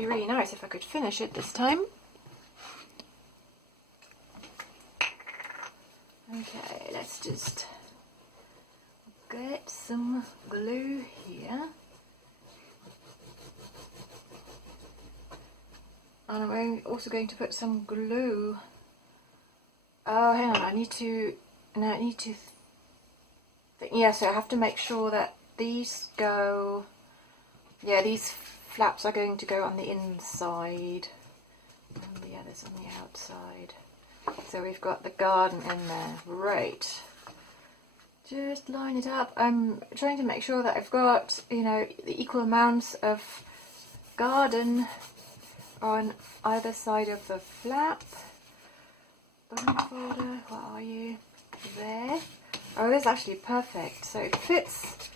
be really nice if I could finish it this time. Okay, let's just get some glue here. And I'm also going to put some glue. Oh, hang on, I need to yeah, so I have to make sure that these go, yeah, these flaps are going to go on the inside and the others on the outside. So we've got the garden in there, right. Just line it up. I'm trying to make sure that I've got, you know, the equal amounts of garden on either side of the flap. Button folder, what are you? There. Oh, this is actually perfect. So it fits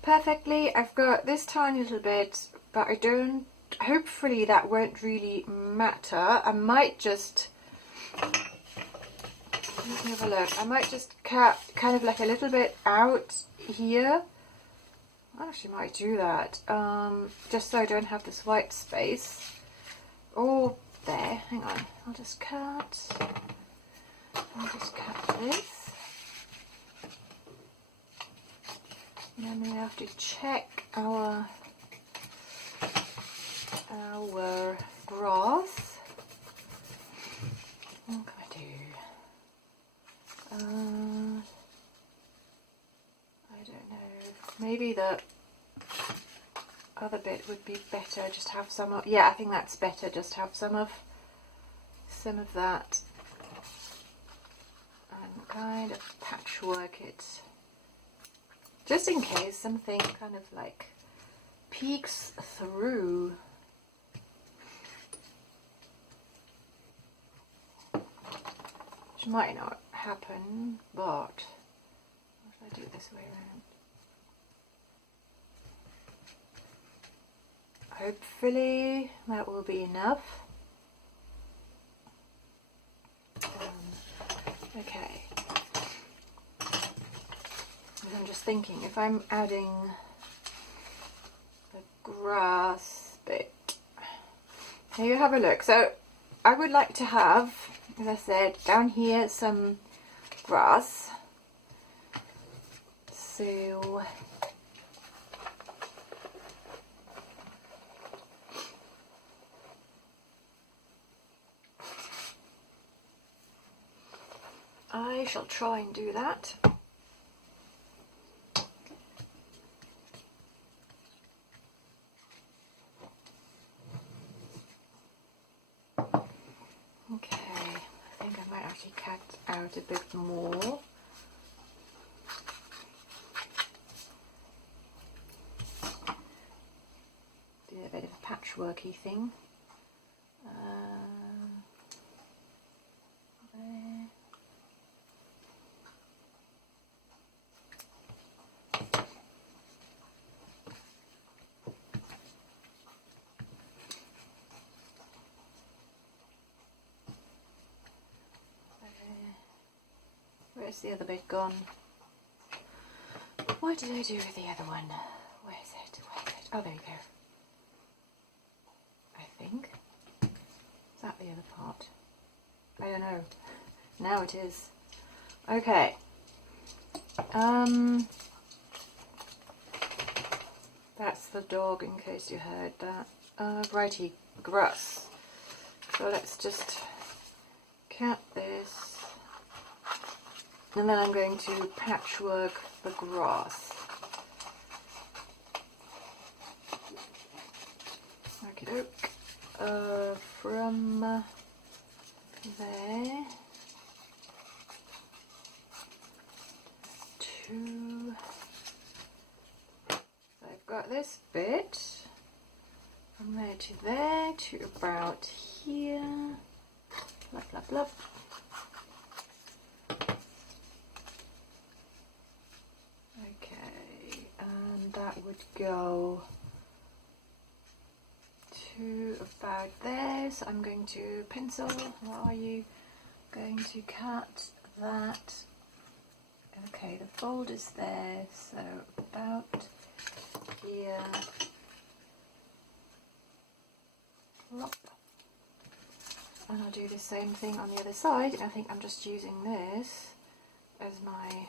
perfectly. I've got this tiny little bit, but I don't, hopefully that won't really matter. I might just, let me have a look. I might just cut kind of like a little bit out here. I actually might do that, just so I don't have this white space. Oh, there, hang on. I'll just cut this. And then we have to check our grass. What can I do? I don't know. Maybe the other bit would be better. Just have some of. Yeah, I think that's better. Just have some of that, and kind of patchwork it. Just in case something kind of like peeks through. Which might not happen, but what if I do it this way around? Hopefully that will be enough. Okay. I'm just thinking, if I'm adding the grass bit, here you have a look. So I would like to have, as I said, down here some grass. So I shall try and do that. Okay, I think I might actually cut out a bit more. Do a bit of a patchworky thing. There. Where's the other bit gone? What did I do with the other one? Where is it? Where is it? Oh, there you go. I think. Is that the other part? I don't know. Now it is. Okay. That's the dog, in case you heard that. Righty, grass. So let's just cut this. And then I'm going to patchwork the grass. Okey-doke. From there to, I've got this bit from there to about here. Blah blah blah. Okay, and that would go to about there. So I'm going to pencil. Where are you? Going to cut that. Okay, the fold is there, so about here. And I'll do the same thing on the other side. And I think I'm just using this as my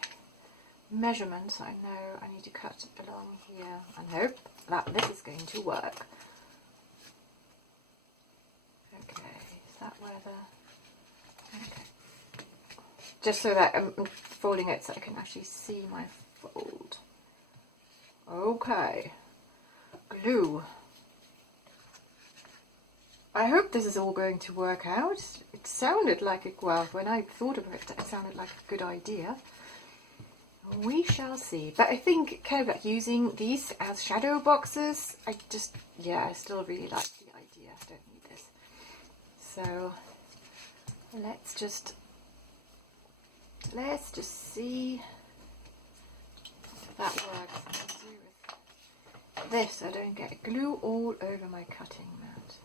measurement, so I know I need to cut along here and hope that this is going to work. Okay, is that where the... Okay. Just so that I'm folding it so I can actually see my fold. Okay. Glue. I hope this is all going to work out. It sounded like it, well, when I thought about it, it sounded like a good idea. We shall see. But I think kind of like using these as shadow boxes, I still really like the idea. I don't need this. So let's just see if that works. Let's do with this so I don't get glue all over my cutting mat.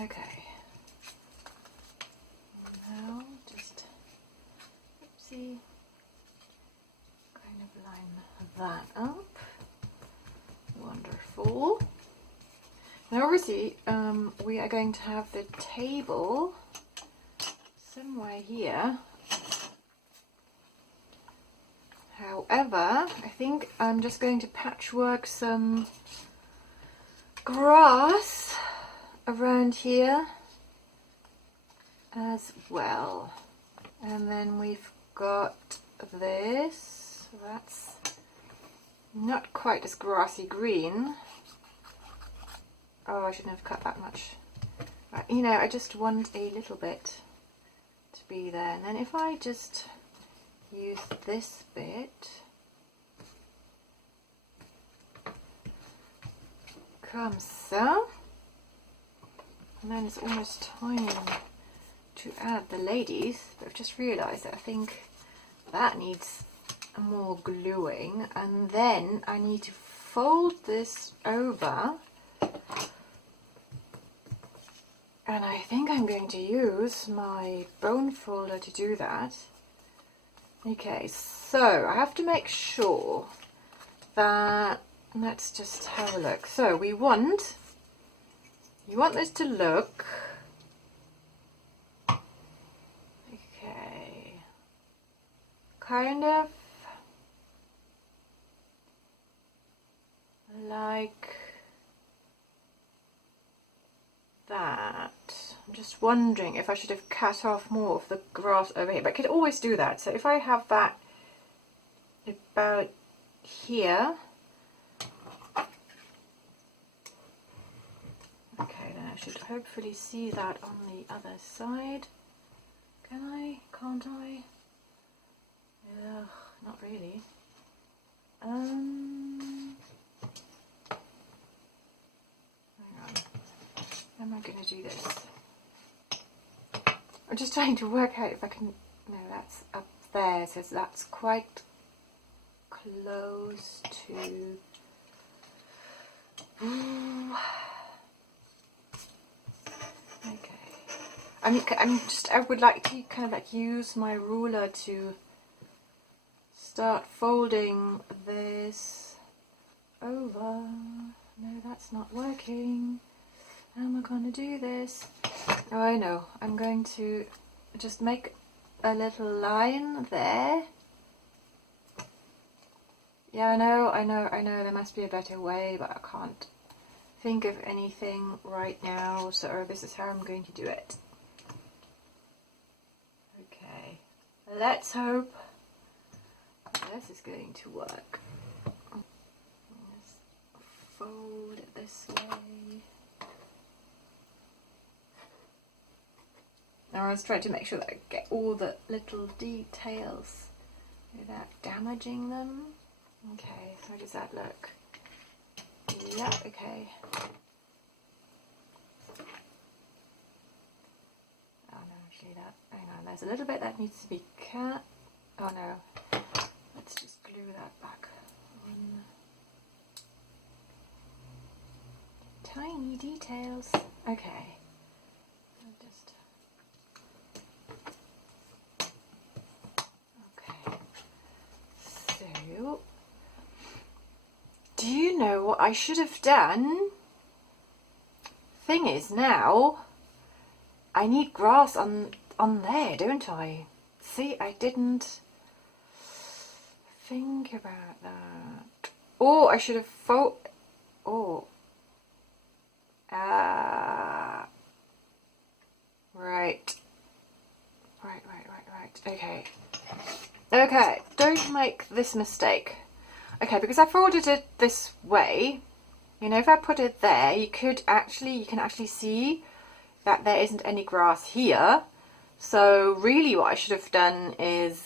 Okay. Now just oopsie, kind of line that up. Wonderful. Now obviously we are going to have the table somewhere here. However, I think I'm just going to patchwork some grass around here as well. And then we've got this. That's not quite as grassy green. Oh, I shouldn't have cut that much. Right, you know, I just want a little bit to be there. And then if I just use this bit, comme ça, and then it's almost time to add the ladies. But I've just realised that I think that needs more gluing, and then I need to fold this over, and I think I'm going to use my bone folder to do that. Okay, so I have to make sure that, let's just have a look. So you want this to look, okay, kind of like that. I'm just wondering if I should have cut off more of the grass over here, but I could always do that. So if I have that about here, okay, then I should hopefully see that on the other side. Can I? Can't I? Ugh, not really. Hang on. How am I going to do this? I'm just trying to work out if I can... No, that's up there, so that's quite close to... Ooh. Okay. I would like to kind of like use my ruler to start folding this over. No, that's not working. How am I going to do this? Oh, I know. I'm going to just make a little line there. Yeah, I know. There must be a better way, but I can't think of anything right now. So this is how I'm going to do it. Okay. Let's hope this is going to work. Let's fold it this way. Now I was trying to make sure that I get all the little details without damaging them. Okay, so how does that look? Yeah, okay. Oh no, actually hang on, there's a little bit that needs to be cut. Oh no, let's just glue that back on. Tiny details. Okay. Do you know what I should have done? thing is now, I need grass on there, don't I? See, I didn't think about that. Oh, I should have oh. Right. Okay. Okay, don't make this mistake. Okay, because I folded it this way, you know, if I put it there, you can actually see that there isn't any grass here. So really what I should have done is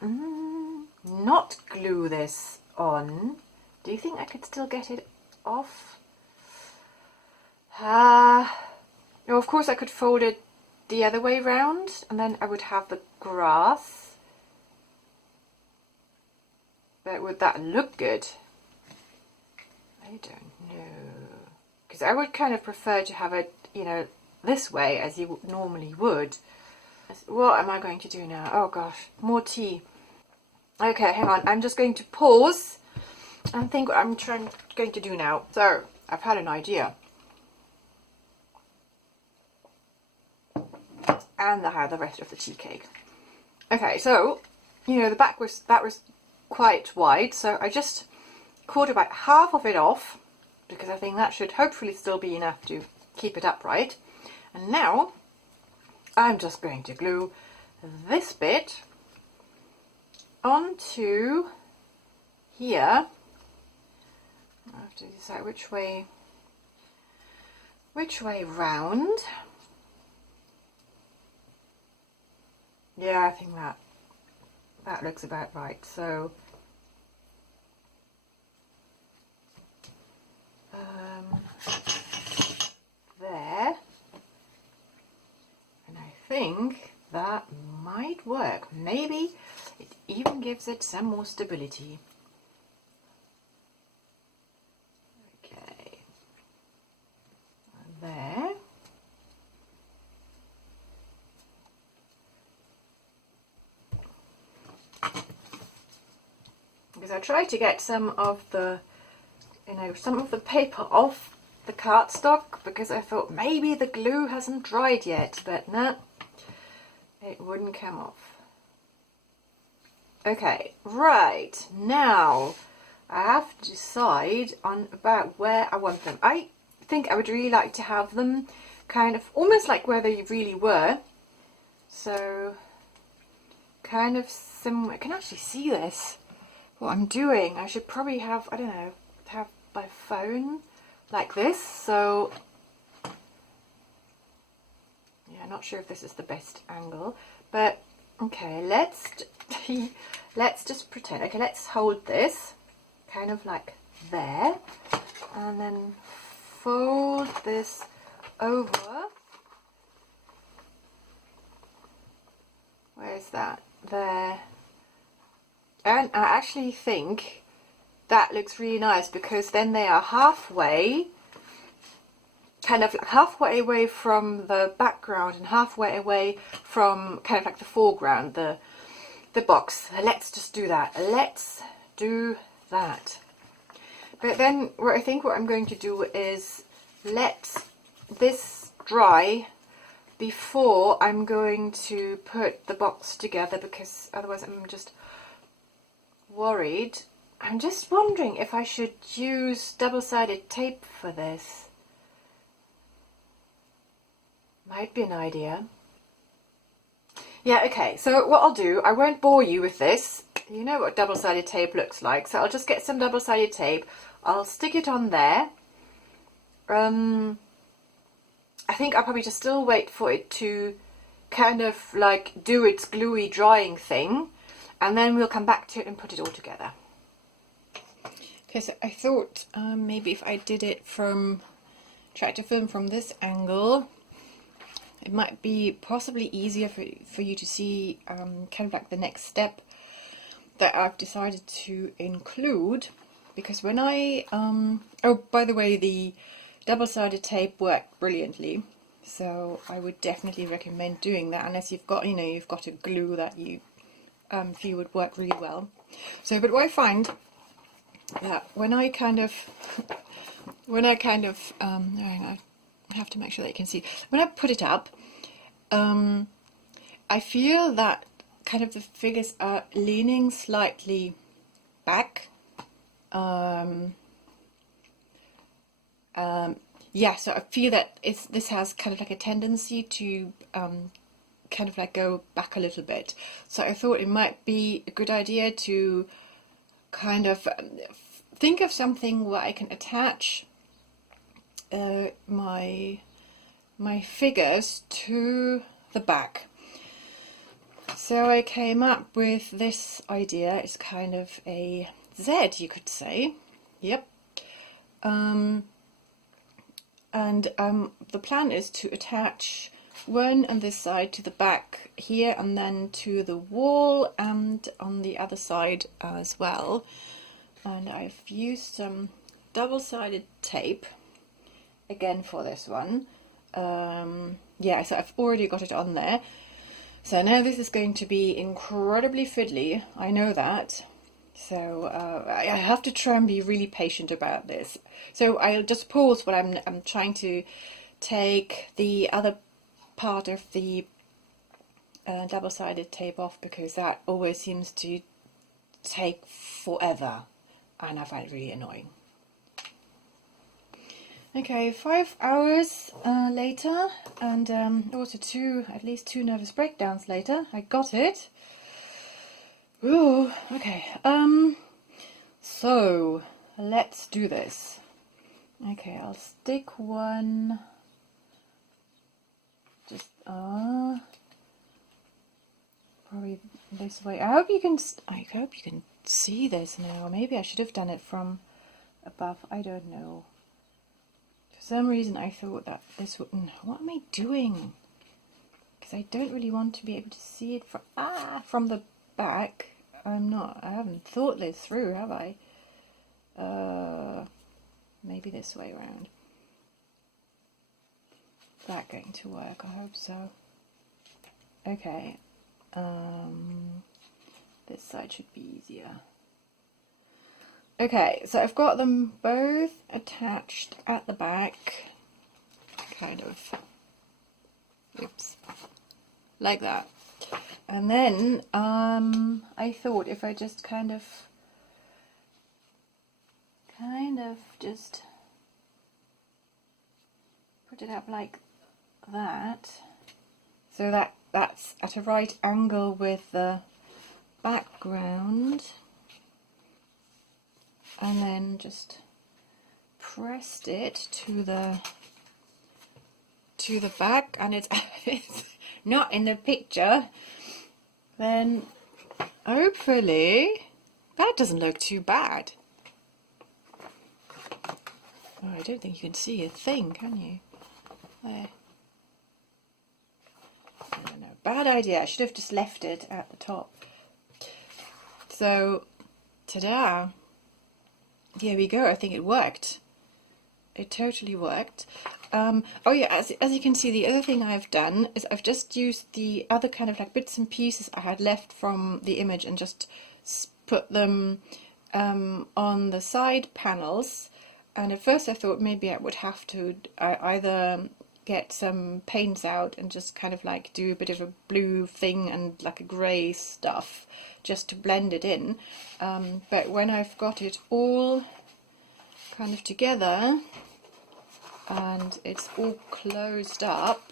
not glue this on. Do you think I could still get it off? Well, of course I could fold it the other way round and then I would have the grass. But would that look good? I don't know. Because I would kind of prefer to have it, you know, this way as you normally would. What am I going to do now? Oh gosh, more tea. Okay, hang on. I'm just going to pause and think what I'm going to do now. So, I've had an idea. And I had the rest of the tea cake. Okay, so, you know, that was quite wide, so I just cut about half of it off because I think that should hopefully still be enough to keep it upright. And now I'm just going to glue this bit onto here. I have to decide which way round. Yeah, I think that looks about right. So there, and I think that might work. Maybe it even gives it some more stability. Okay, there. Because I tried to get some of the paper off the cardstock because I thought maybe the glue hasn't dried yet, but no, it wouldn't come off. Okay, right, now I have to decide on about where I want them. I think I would really like to have them kind of almost like where they really were. So kind of similar. I can actually see this. What I'm doing, I should probably have, I don't know, have my phone like this. So yeah, not sure if this is the best angle, but okay, let's just pretend. Okay, let's hold this kind of like there and then fold this over. Where is that? There. And I actually think that looks really nice because then they are halfway, kind of like halfway away from the background and halfway away from kind of like the foreground, the box. Let's just do that. Let's do that. But then what I think what I'm going to do is let this dry before I'm going to put the box together, because otherwise I'm just worried. I'm just wondering if I should use double-sided tape for this. Might be an idea. Yeah, okay, so what I'll do, I won't bore you with this. You know what double-sided tape looks like, so I'll just get some double-sided tape. I'll stick it on there. I think I'll probably just still wait for it to kind of like do its gluey drying thing, and then we'll come back to it and put it all together. Okay, so I thought maybe if I did it tried to film from this angle, it might be possibly easier for you to see kind of like the next step that I've decided to include. Because when I, oh, by the way, the double-sided tape worked brilliantly, so I would definitely recommend doing that unless you've got, you've got a glue that you feel would work really well. So, but what I find that when I kind of, hang on, I have to make sure that you can see. When I put it up, I feel that kind of the figures are leaning slightly back. Yeah, so I feel that this has kind of like a tendency to kind of like go back a little bit. So I thought it might be a good idea to kind of think of something where I can attach my figures to the back. So I came up with this idea. It's kind of a Z, you could say. Yep. And the plan is to attach one on this side to the back here, and then to the wall, and on the other side as well. And I've used some double-sided tape again for this one. Yeah, so I've already got it on there. So now this is going to be incredibly fiddly, I know that. So I have to try and be really patient about this. So I'll just pause while I'm trying to take the other part of the double-sided tape off, because that always seems to take forever, and I find it really annoying. Okay, 5 hours later, and also at least two nervous breakdowns later, I got it. Ooh, okay. So let's do this. Okay, I'll stick one. Just probably this way. I hope you can see this now. Maybe I should have done it from above. I don't know. For some reason I thought that this would... No, what am I doing? Because I don't really want to be able to see it from the back. I haven't thought this through, have I? Maybe this way around. Is that going to work? I hope so. Okay. This side should be easier. Okay, so I've got them both attached at the back, kind of, oops, like that. And then I thought if I just kind of just put it up like that, so that's at a right angle with the background, and then just pressed it to the back, and it's not in the picture, then hopefully that doesn't look too bad. Oh, I don't think you can see a thing, can you? There. I don't know. Bad idea. I should have just left it at the top. So, ta-da! Here we go. I think it worked. It totally worked. Oh yeah, as you can see, the other thing I've done is I've just used the other kind of like bits and pieces I had left from the image and just put them on the side panels. And at first I thought maybe I would have to either get some paints out and just kind of like do a bit of a blue thing and like a grey stuff just to blend it in. But when I've got it all kind of together and it's all closed up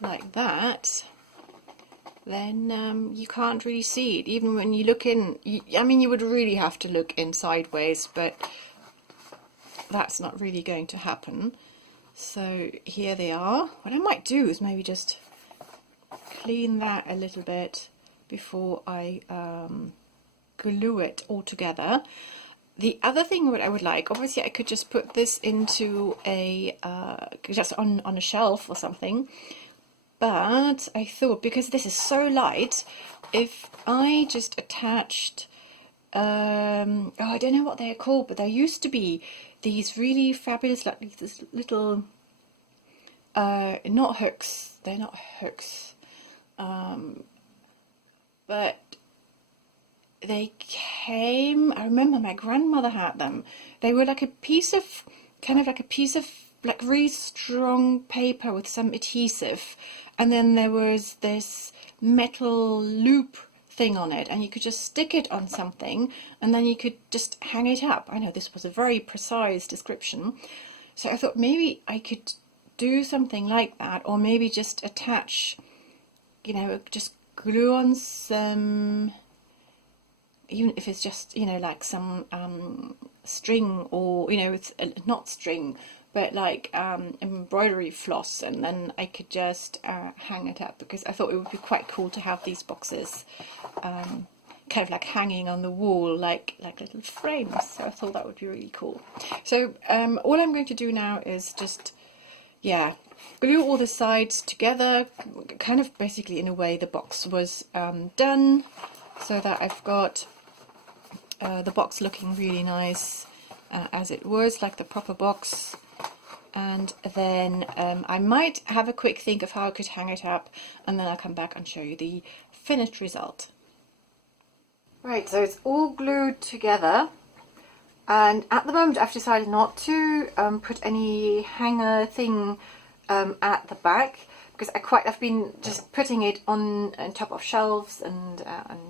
like that, then you can't really see it. Even when you look in, I mean, you would really have to look in sideways, but that's not really going to happen. So here they are. What I might do is maybe just clean that a little bit before I glue it all together. The other thing what I would like, obviously I could just put this into a just on a shelf or something, but I thought because this is so light, if I just attached oh, I don't know what they're called, but there used to be these really fabulous, like this little not hooks, they're not hooks, but they came, I remember my grandmother had them. They were like a piece of, kind of like a piece of like really strong paper with some adhesive, and then there was this metal loop thing on it, and you could just stick it on something and then you could just hang it up. I know this was a very precise description, so I thought maybe I could do something like that, or maybe just attach, you know, just glue on some, even if it's just, you know, like some string, or, you know, it's not string, but like embroidery floss, and then I could just hang it up, because I thought it would be quite cool to have these boxes kind of like hanging on the wall, like little frames. So I thought that would be really cool. So all I'm going to do now is just, yeah, glue all the sides together, kind of basically in a way the box was done, so that I've got the box looking really nice as it was, like the proper box. And then I might have a quick think of how I could hang it up, and then I'll come back and show you the finished result. Right, so it's all glued together, and at the moment I've decided not to put any hanger thing at the back, because I've been just putting it on top of shelves and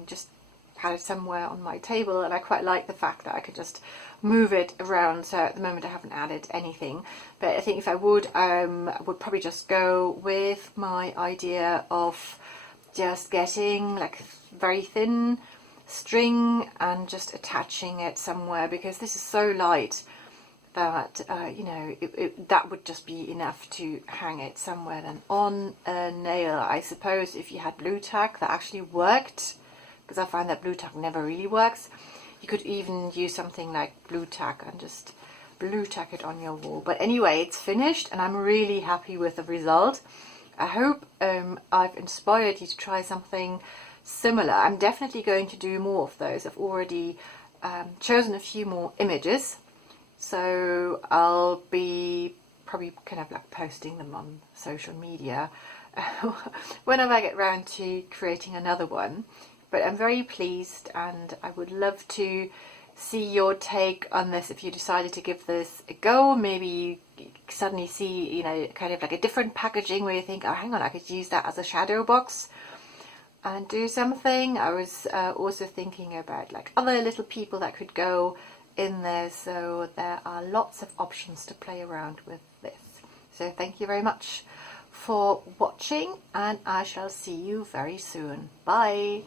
just had it somewhere on my table, and I quite like the fact that I could just move it around. So at the moment I haven't added anything, but I think if I would probably just go with my idea of just getting like very thin string and just attaching it somewhere, because this is so light that you know, that would just be enough to hang it somewhere. Then on a nail, I suppose if you had blue tack that actually worked, because I find that blue tack never really works, you could even use something like blue tack and just blue tack it on your wall. But anyway, it's finished and I'm really happy with the result. I hope I've inspired you to try something similar. I'm definitely going to do more of those. I've already chosen a few more images, so I'll be probably kind of like posting them on social media whenever I get around to creating another one. But I'm very pleased, and I would love to see your take on this. If you decided to give this a go, maybe you suddenly see, you know, kind of like a different packaging where you think, oh, hang on, I could use that as a shadow box and do something. I was also thinking about like other little people that could go in there, so there are lots of options to play around with this. So thank you very much for watching, and I shall see you very soon. Bye.